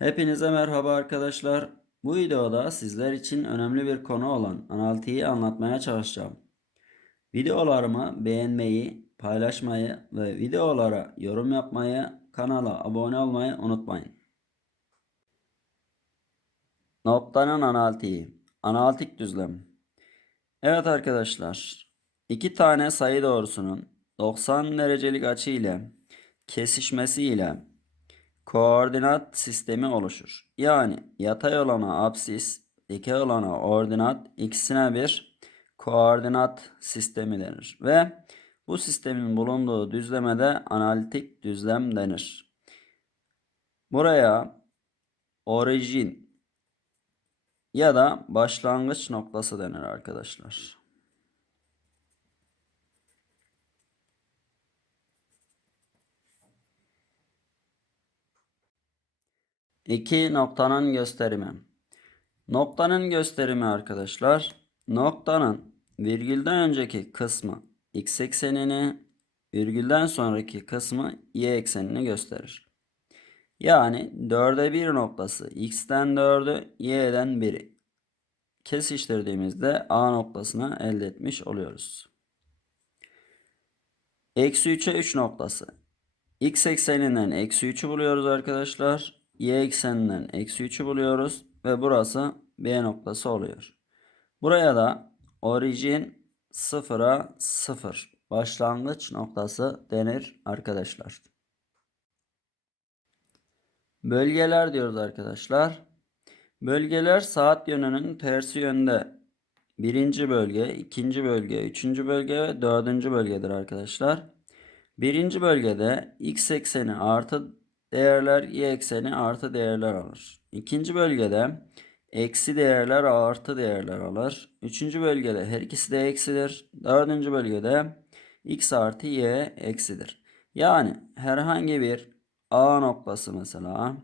Hepinize merhaba arkadaşlar. Bu videoda sizler için önemli bir konu olan analitiği anlatmaya çalışacağım. Videolarımı beğenmeyi, paylaşmayı ve videolara yorum yapmayı, kanala abone olmayı unutmayın. Noktanın analitiği. Analitik düzlem. Evet arkadaşlar. iki tane sayı doğrusunun 90 derecelik açı ile kesişmesi ile koordinat sistemi oluşur. Yani yatay olana absis, dikey olana ordinat, ikisine bir koordinat sistemi denir. Ve bu sistemin bulunduğu düzlemede analitik düzlem denir. Buraya orijin ya da başlangıç noktası denir arkadaşlar. İki noktanın gösterimi. Noktanın gösterimi arkadaşlar. Noktanın virgülden önceki kısmı x eksenini, virgülden sonraki kısmı y eksenini gösterir. Yani 4'e 1 noktası x'ten 4'ü y'den 1'i kesiştirdiğimizde a noktasını elde etmiş oluyoruz. Eksi 3'e 3 noktası. X ekseninden eksi 3'ü buluyoruz arkadaşlar. Y ekseninden eksi 3'ü buluyoruz. Ve burası B noktası oluyor. Buraya da orijin 0'a 0 başlangıç noktası denir arkadaşlar. Bölgeler diyoruz arkadaşlar. Bölgeler saat yönünün tersi yönde. Birinci bölge, ikinci bölge, üçüncü bölge ve dördüncü bölgedir arkadaşlar. Birinci bölgede x ekseni artı değerler, y ekseni artı değerler alır. İkinci bölgede eksi değerler artı değerler alır. Üçüncü bölgede her ikisi de eksidir. Dördüncü bölgede x artı y eksidir. Yani herhangi bir a noktası mesela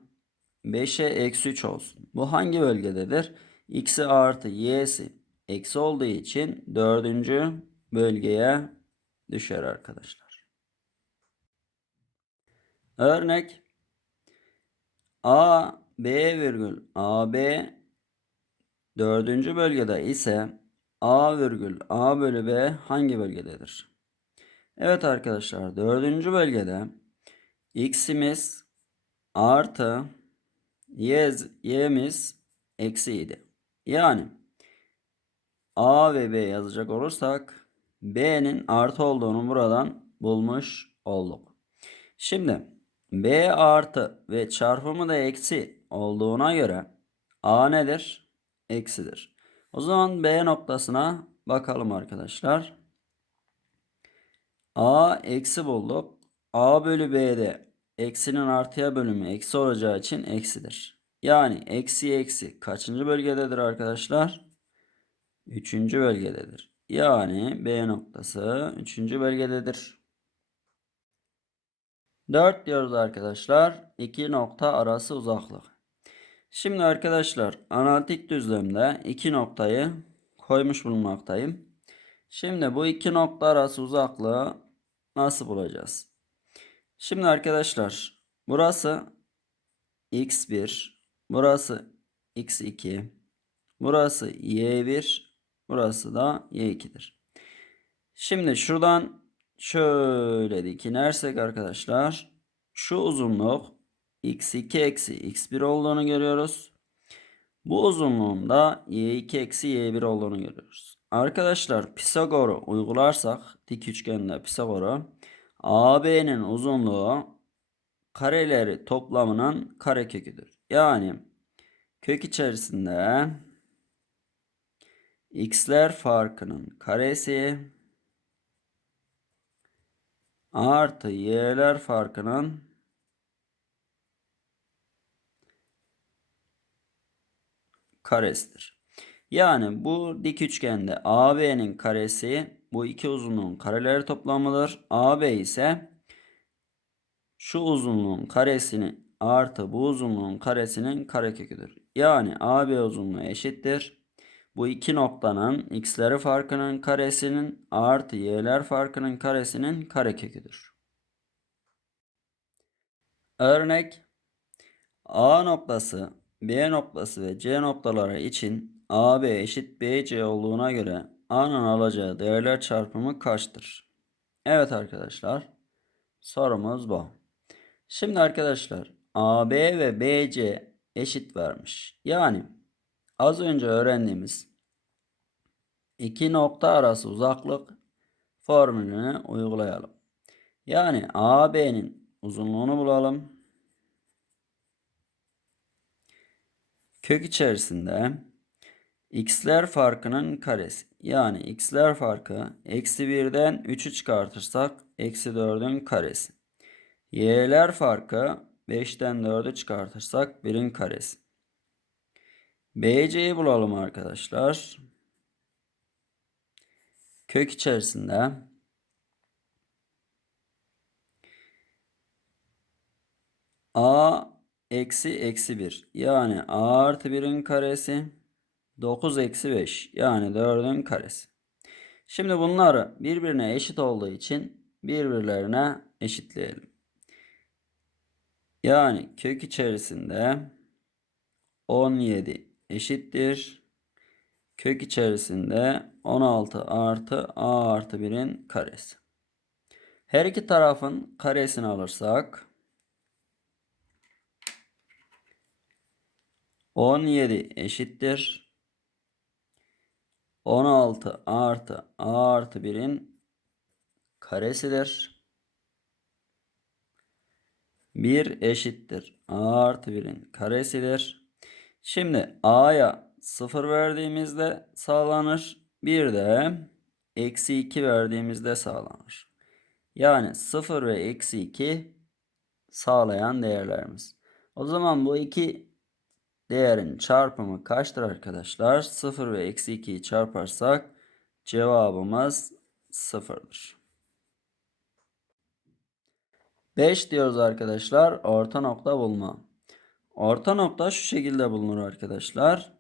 5'e eksi 3 olsun. Bu hangi bölgededir? x'i artı y'si eksi olduğu için dördüncü bölgeye düşer arkadaşlar. Örnek A, B virgül AB dördüncü bölgede ise A virgül A bölü B hangi bölgededir? Evet arkadaşlar dördüncü bölgede x'imiz artı y, y'miz eksi 7. Yani A ve B yazacak olursak B'nin artı olduğunu buradan bulmuş olduk. Şimdi B artı ve çarpımı da eksi olduğuna göre A nedir? Eksidir. O zaman B noktasına bakalım arkadaşlar. A eksi bulduk. A bölü B'de eksinin artıya bölümü eksi olacağı için eksidir. Yani eksi eksi kaçıncı bölgededir arkadaşlar? Üçüncü bölgededir. Yani B noktası üçüncü bölgededir. 4 diyoruz arkadaşlar. 2 nokta arası uzaklık. Şimdi arkadaşlar analitik düzlemde 2 noktayı koymuş bulunmaktayım. Şimdi bu iki nokta arası uzaklığı nasıl bulacağız? Şimdi arkadaşlar burası x1, burası x2, burası y1, burası da y2'dir. Şimdi şuradan şöyle dikinersek arkadaşlar şu uzunluk x2 eksi x1 olduğunu görüyoruz. Bu uzunluğun da y2 eksi y1 olduğunu görüyoruz. Arkadaşlar Pisagor'u uygularsak dik üçgende Pisagor'u AB'nin uzunluğu kareleri toplamının kareköküdür. Yani kök içerisinde x'ler farkının karesi artı y'ler farkının karesidir. Yani bu dik üçgende AB'nin karesi bu iki uzunluğun kareleri toplamıdır. AB ise şu uzunluğun karesini artı bu uzunluğun karesinin kareköküdür. Yani AB uzunluğu eşittir. Bu iki noktanın x'leri farkının karesinin artı y'ler farkının karesinin kareköküdür. Örnek A noktası, B noktası ve C noktaları için AB eşit BC olduğuna göre A'nın alacağı değerler çarpımı kaçtır? Evet arkadaşlar. Sorumuz bu. Şimdi arkadaşlar AB ve BC eşit vermiş. Yani az önce öğrendiğimiz iki nokta arası uzaklık formülünü uygulayalım. Yani AB'nin uzunluğunu bulalım. Kök içerisinde x'ler farkının karesi. Yani x'ler farkı eksi 1'den 3'ü çıkartırsak eksi 4'ün karesi. y'ler farkı 5'ten 4'ü çıkartırsak 1'in karesi. BC'yi bulalım arkadaşlar. Kök içerisinde A eksi eksi 1 yani A artı 1'in karesi 9 eksi 5 yani 4'ün karesi. Şimdi bunları birbirine eşit olduğu için birbirlerine eşitleyelim. Yani kök içerisinde 17 eşittir. Kök içerisinde 16 artı a artı 1'in karesi. Her iki tarafın karesini alırsak 17 eşittir. 16 artı a artı 1'in karesidir. 1 eşittir. a artı 1'in karesidir. Şimdi a'ya 0 verdiğimizde sağlanır. Bir de eksi 2 verdiğimizde sağlanır. Yani 0 ve eksi 2 sağlayan değerlerimiz. O zaman bu iki değerin çarpımı kaçtır arkadaşlar? 0 ve eksi 2'yi çarparsak cevabımız 0'dır. 5 diyoruz arkadaşlar. Orta nokta bulma. Orta nokta şu şekilde bulunur arkadaşlar.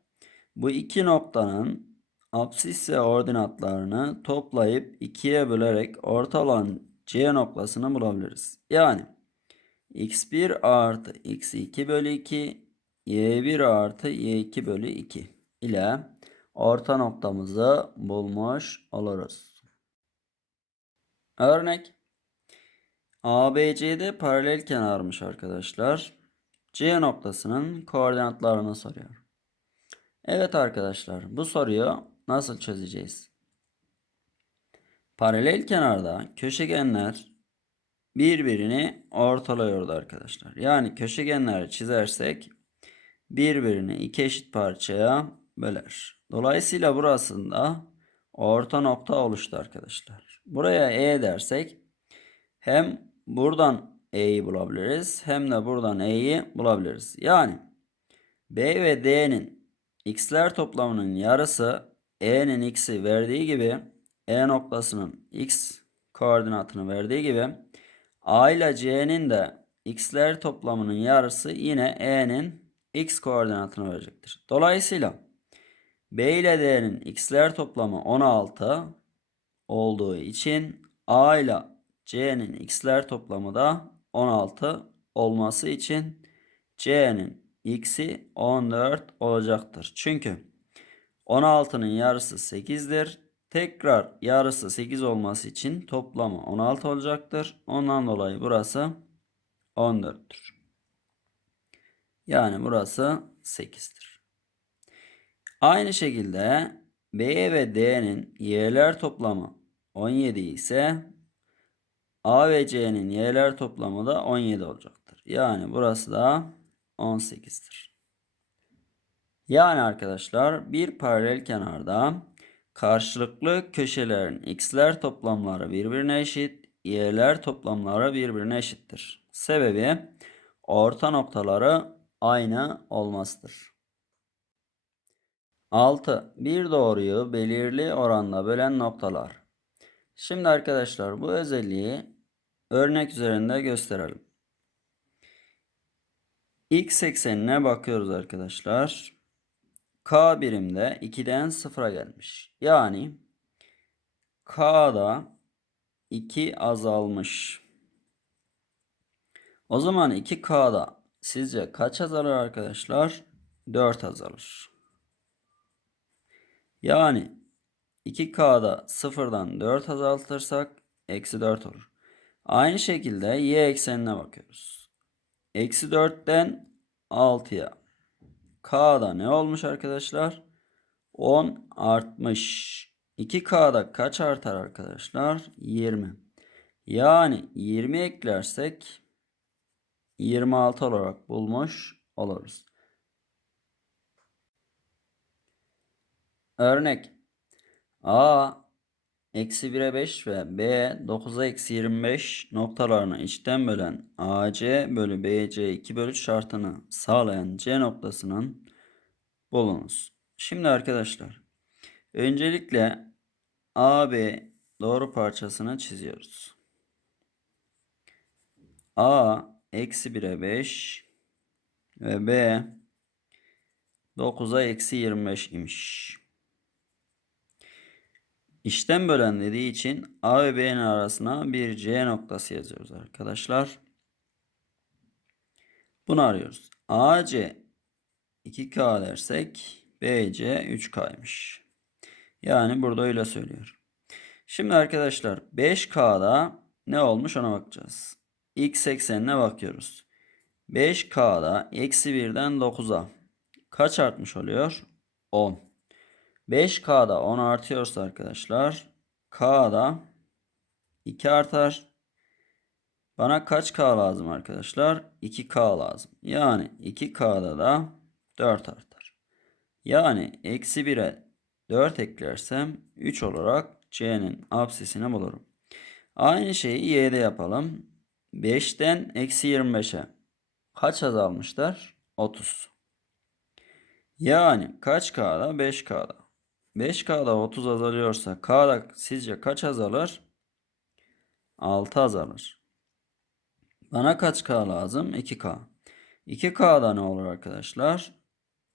Bu iki noktanın apsis ve ordinatlarını toplayıp ikiye bölerek orta olan C noktasını bulabiliriz. Yani x1 artı x2 bölü 2 y1 artı y2 bölü 2 ile orta noktamızı bulmuş oluruz. Örnek ABC'de paralel kenarmış arkadaşlar. C noktasının koordinatlarını soruyor. Evet arkadaşlar bu soruyu nasıl çözeceğiz? Paralel kenarda köşegenler birbirini ortalıyordu arkadaşlar. Yani köşegenleri çizersek birbirini iki eşit parçaya böler. Dolayısıyla burasında orta nokta oluştu arkadaşlar. Buraya E dersek hem buradan E'yi bulabiliriz hem de buradan E'yi bulabiliriz. Yani B ve D'nin x'ler toplamının yarısı E'nin x'i verdiği gibi E noktasının x koordinatını verdiği gibi A ile C'nin de x'ler toplamının yarısı yine E'nin x koordinatını verecektir. Dolayısıyla B ile D'nin x'ler toplamı 16 olduğu için A ile C'nin x'ler toplamı da 16 olması için C'nin x'i 14 olacaktır. Çünkü 16'nın yarısı 8'dir. Tekrar yarısı 8 olması için toplamı 16 olacaktır. Ondan dolayı burası 14'tür. Yani burası 8'dir. Aynı şekilde B ve D'nin y'ler toplamı 17 ise A ve C'nin y'ler toplamı da 17 olacaktır. Yani burası da 18'dir. Yani arkadaşlar bir paralel kenarda karşılıklı köşelerin x'ler toplamları birbirine eşit, y'ler toplamları birbirine eşittir. Sebebi orta noktaları aynı olmasıdır. 6. Bir doğruyu belirli oranda bölen noktalar. Şimdi arkadaşlar bu özelliği örnek üzerinde gösterelim. X eksenine bakıyoruz arkadaşlar. K birimde 2'den 0'a gelmiş. Yani K'da 2 azalmış. O zaman 2K'da sizce kaç azalır arkadaşlar? 4 azalır. Yani 2K'da sıfırdan 4 azaltırsak eksi 4 olur. Aynı şekilde y eksenine bakıyoruz. Eksi 4'ten 6'ya. K'da ne olmuş arkadaşlar? 10 artmış. 2K'da kaç artar arkadaşlar? 20. Yani 20 eklersek 26 olarak bulmuş oluruz. Örnek A eksi 1'e 5 ve B 9'a eksi 25 noktalarını içten bölen AC bölü BC 2 bölü şartını sağlayan C noktasının bulunuz. Şimdi arkadaşlar öncelikle AB doğru parçasını çiziyoruz. A eksi 1'e 5 ve B 9'a eksi 25 imiş. İşten bölen dediği için A ve B'nin arasına bir C noktası yazıyoruz arkadaşlar. Bunu arıyoruz. AC 2K dersek BC 3K'ymış. Yani burada öyle söylüyor. Şimdi arkadaşlar 5K'da ne olmuş ona bakacağız. X eksenine bakıyoruz. 5K'da eksi 1'den 9'a kaç artmış oluyor? 10. 5K'da 10 artıyorsa arkadaşlar K'da 2 artar. Bana kaç K lazım arkadaşlar? 2K lazım. Yani 2K'da da 4 artar. Yani eksi 1'e 4 eklersem 3 olarak C'nin apsisini bulurum. Aynı şeyi Y'de yapalım. 5'ten eksi 25'e kaç azalmışlar? 30. Yani kaç K'da? 5K'da. 5K'da 30 azalıyorsa K'da sizce kaç azalır? 6 azalır. Bana kaç K lazım? 2K. 2K'da ne olur arkadaşlar?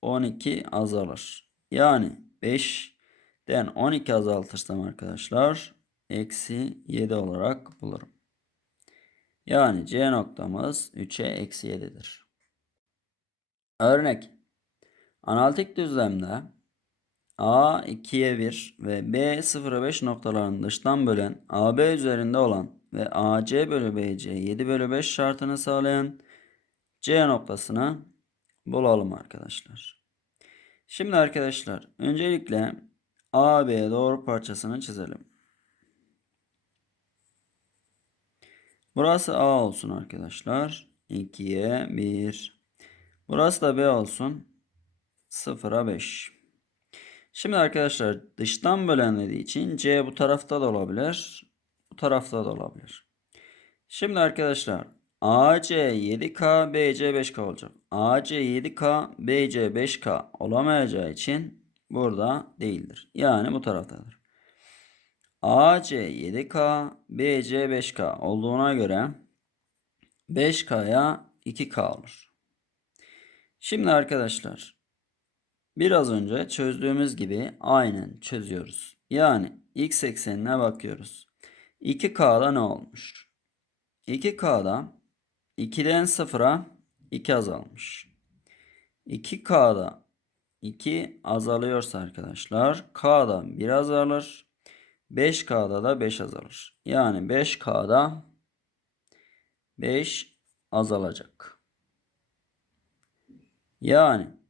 12 azalır. Yani 5'den 12 azaltırsam arkadaşlar eksi 7 olarak bulurum. Yani C noktamız 3'e eksi 7'dir. Örnek. Analitik düzlemde A 2'ye 1 ve B 0'a 5 noktalarını dıştan bölen AB üzerinde olan ve AC bölü BC 7 bölü 5 şartını sağlayan C noktasını bulalım arkadaşlar. Şimdi arkadaşlar öncelikle AB doğru parçasını çizelim. Burası A olsun arkadaşlar. 2'ye 1. Burası da B olsun. 0'a 5. Şimdi arkadaşlar dıştan bölen dediği için C bu tarafta da olabilir. Bu tarafta da olabilir. Şimdi arkadaşlar AC 7K, BC 5K olacak. AC 7K, BC 5K olamayacağı için burada değildir. Yani bu taraftadır. AC 7K, BC 5K olduğuna göre 5K'ya 2K olur. Şimdi arkadaşlar biraz önce çözdüğümüz gibi aynen çözüyoruz. Yani x eksenine bakıyoruz. 2K'da ne olmuş? 2K'da 2'den 0'a 2 azalmış. 2K'da 2 azalıyorsa arkadaşlar K'da 1 azalır. 5K'da da 5 azalır. Yani 5K'da 5 azalacak. Yani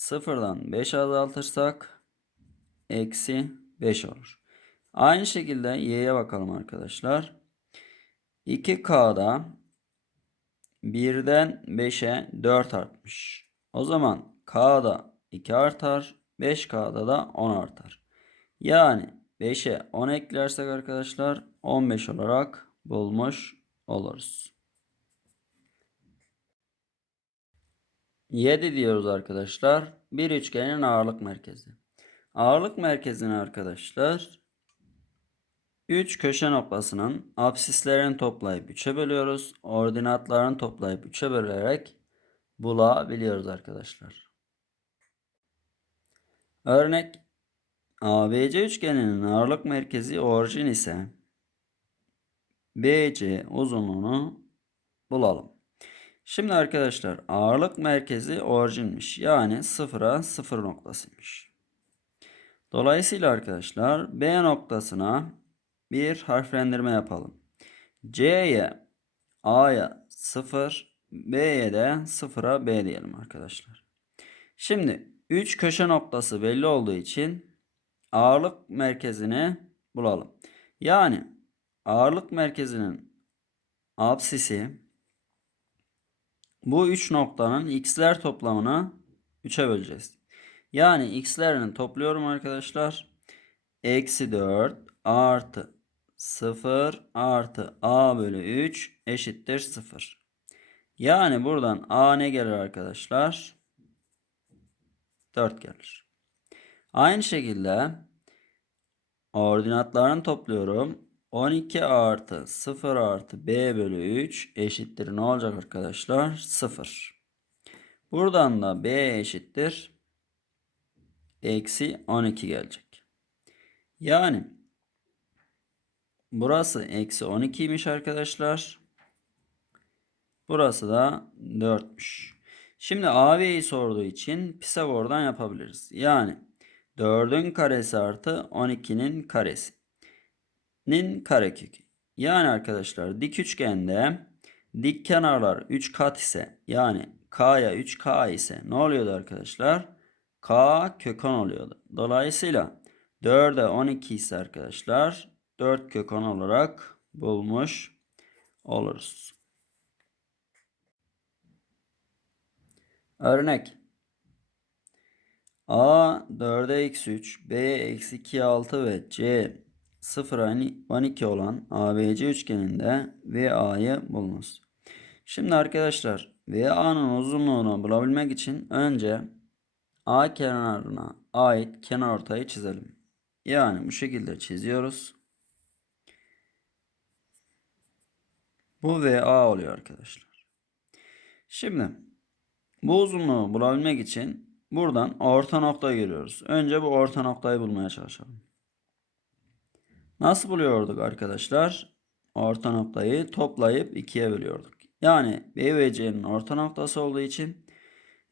sıfırdan 5 azaltırsak eksi 5 olur. Aynı şekilde y'ye bakalım arkadaşlar. 2K'da 1'den 5'e 4 artmış. O zaman K'da 2 artar. 5K'da da 10 artar. Yani 5'e 10 eklersek arkadaşlar 15 olarak bulmuş oluruz. 7 diyoruz arkadaşlar. Bir üçgenin ağırlık merkezi. Ağırlık merkezini arkadaşlar 3 köşe noktasının absislerini toplayıp 3'e bölüyoruz. Ordinatlarını toplayıp 3'e bölerek bulabiliyoruz arkadaşlar. Örnek ABC üçgeninin ağırlık merkezi orijin ise BC uzunluğunu bulalım. Şimdi arkadaşlar ağırlık merkezi orijinmiş. Yani sıfıra sıfır noktasıymış. Dolayısıyla arkadaşlar B noktasına bir harflendirme yapalım. C'ye A'ya 0, B'ye de 0'a B diyelim arkadaşlar. Şimdi 3 köşe noktası belli olduğu için ağırlık merkezini bulalım. Yani ağırlık merkezinin apsisi bu 3 noktanın x'ler toplamını 3'e böleceğiz. Yani x'lerini topluyorum arkadaşlar. Eksi 4 artı 0 artı a bölü 3 eşittir 0. Yani buradan a ne gelir arkadaşlar? 4 gelir. Aynı şekilde ordinatlarını topluyorum. 12 artı 0 artı b bölü 3 eşittir ne olacak arkadaşlar? 0. Buradan da b eşittir. Eksi 12 gelecek. Yani burası eksi 12'ymiş arkadaşlar. Burası da 4'müş. Şimdi AB'yi sorduğu için Pisagor'dan yapabiliriz. Yani 4'ün karesi artı 12'nin karesi. Nin karekökü. Yani arkadaşlar dik üçgende dik kenarlar 3 kat ise yani K'ya 3K ise ne oluyordu arkadaşlar? K kök 10 oluyordu. Dolayısıyla 4'e 12 ise arkadaşlar 4 kök 10 olarak bulmuş oluruz. Örnek. A 4'e eksi 3, B eksi 2 6 ve C 0 12 olan ABC üçgeninde VA'yı bulunuz. Şimdi arkadaşlar VA'nın uzunluğunu bulabilmek için önce A kenarına ait kenarortayı çizelim. Yani bu şekilde çiziyoruz. Bu VA oluyor arkadaşlar. Şimdi bu uzunluğu bulabilmek için buradan orta noktayı görüyoruz. Önce bu orta noktayı bulmaya çalışalım. Nasıl buluyorduk arkadaşlar? Orta noktayı toplayıp ikiye bölüyorduk. Yani B ve C'nin orta noktası olduğu için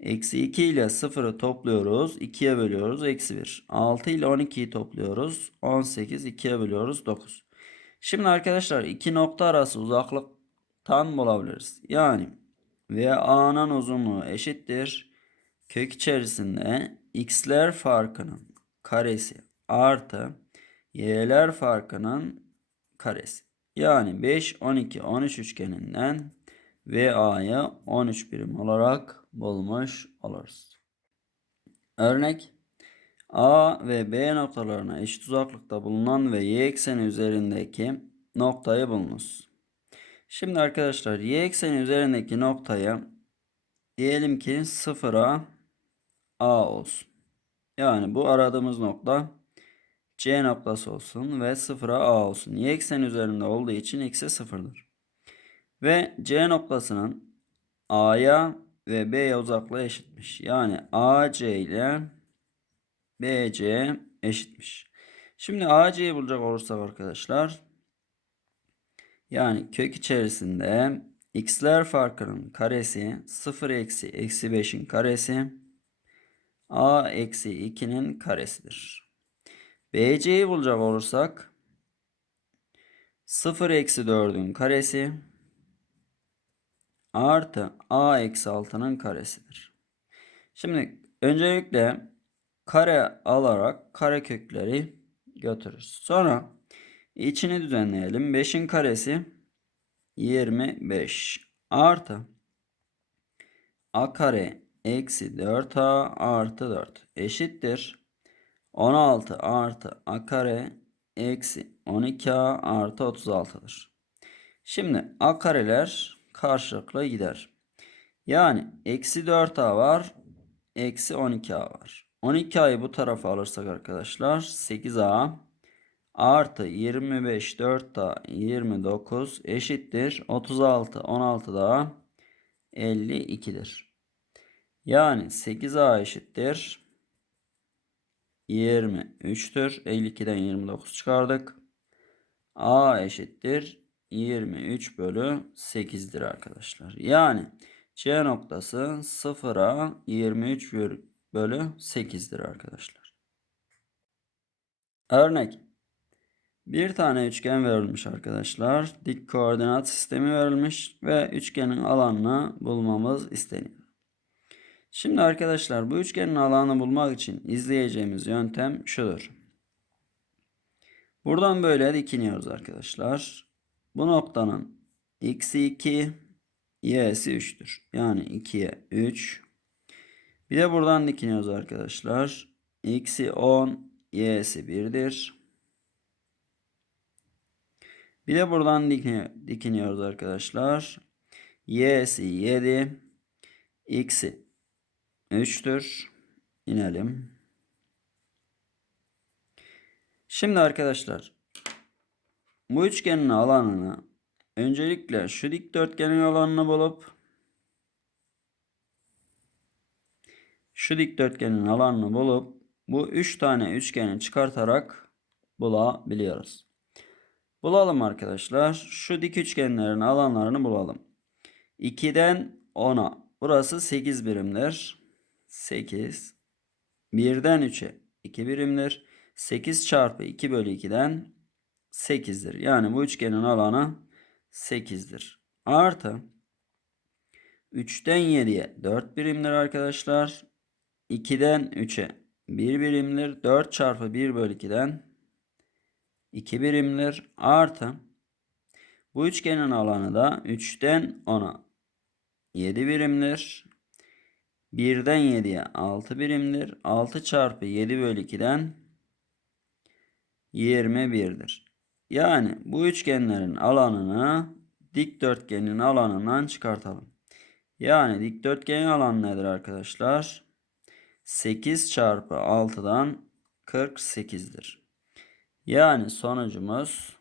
eksi 2 ile 0'ı topluyoruz. 2'ye bölüyoruz. Eksi 1. 6 ile 12'yi topluyoruz. 18. 2'ye bölüyoruz. 9. Şimdi arkadaşlar iki nokta arası uzaklıktan bulabiliriz. Yani ve A'nın uzunluğu eşittir. Kök içerisinde x'ler farkının karesi artı y'ler farkının karesi. Yani 5, 12, 13 üçgeninden VA'yı 13 birim olarak bulmuş oluruz. Örnek A ve B noktalarına eşit uzaklıkta bulunan ve y ekseni üzerindeki noktayı bulunuz. Şimdi arkadaşlar y ekseni üzerindeki noktayı diyelim ki 0'a A olsun. Yani bu aradığımız nokta C noktası olsun ve 0'a A olsun. Y ekseni üzerinde olduğu için x'e 0'dır. Ve C noktasının A'ya ve B'ye uzaklığı eşitmiş. Yani AC ile BC eşitmiş. Şimdi AC'yi bulacak olursak arkadaşlar yani kök içerisinde x'ler farkının karesi 0 eksi eksi 5'in karesi a eksi 2'nin karesidir. BC'yi bulacak olursak 0 eksi 4'ün karesi artı a eksi 6'nın karesidir. Şimdi öncelikle kare alarak kare kökleri götürürüz. Sonra içini düzenleyelim. 5'in karesi 25 artı a kare eksi 4a artı 4 eşittir. 16 artı a kare eksi 12a artı 36'dır. Şimdi a kareler karşılıklı gider. Yani eksi 4a var. Eksi 12a var. 12a'yı bu tarafa alırsak arkadaşlar 8a artı 25 4 daha 29 eşittir 36 16 daha 52'dir. Yani 8a eşittir 23'tür. 52'den 29 çıkardık. a eşittir 23 bölü 8'dir arkadaşlar. Yani C noktası 0'a 23 bölü- bölü 8'dir arkadaşlar. Örnek. Bir tane üçgen verilmiş arkadaşlar. Dik koordinat sistemi verilmiş ve üçgenin alanını bulmamız isteniyor. Şimdi arkadaşlar bu üçgenin alanını bulmak için izleyeceğimiz yöntem şudur. Buradan böyle dikiniyoruz arkadaşlar. Bu noktanın x'i 2, y'si 3'tür. Yani 2'ye 3. Bir de buradan dikiniyoruz arkadaşlar. x'i 10, y'si 1'dir. Bir de buradan dikini- dikiniyoruz arkadaşlar. y'si 7, x'i 3'tür. İnelim. Şimdi arkadaşlar bu üçgenin alanını öncelikle şu dikdörtgenin alanını bulup şu dikdörtgenin alanını bulup bu üç tane üçgeni çıkartarak bulabiliyoruz. Bulalım arkadaşlar. Şu dik üçgenlerin alanlarını bulalım. 2'den 10'a. Burası 8 birimdir. 8. 1'den 3'e 2 birimdir. 8 çarpı 2 bölü 2'den 8'dir. Yani bu üçgenin alanı 8'dir. Artı 3'ten 7'ye 4 birimdir arkadaşlar. 2'den 3'e 1 birimdir. 4 çarpı 1 bölü 2'den 2 birimdir. Artı bu üçgenin alanı da 3'ten 10'a 7 birimdir. 1'den 7'ye 6 birimdir. 6 çarpı 7 bölü 2'den 21'dir. Yani bu üçgenlerin alanını dikdörtgenin alanından çıkartalım. Yani dikdörtgenin alanı nedir arkadaşlar? 8 çarpı 6'dan 48'dir. Yani sonucumuz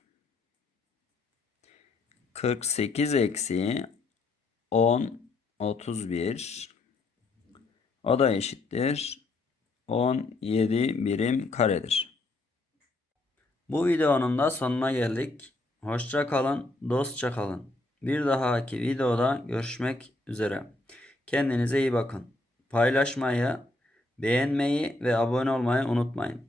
48 eksi 10 31 o da eşittir 17 birim karedir. Bu videonun da sonuna geldik. Hoşça kalın, dostça kalın. Bir dahaki videoda görüşmek üzere. Kendinize iyi bakın. Paylaşmayı, beğenmeyi ve abone olmayı unutmayın.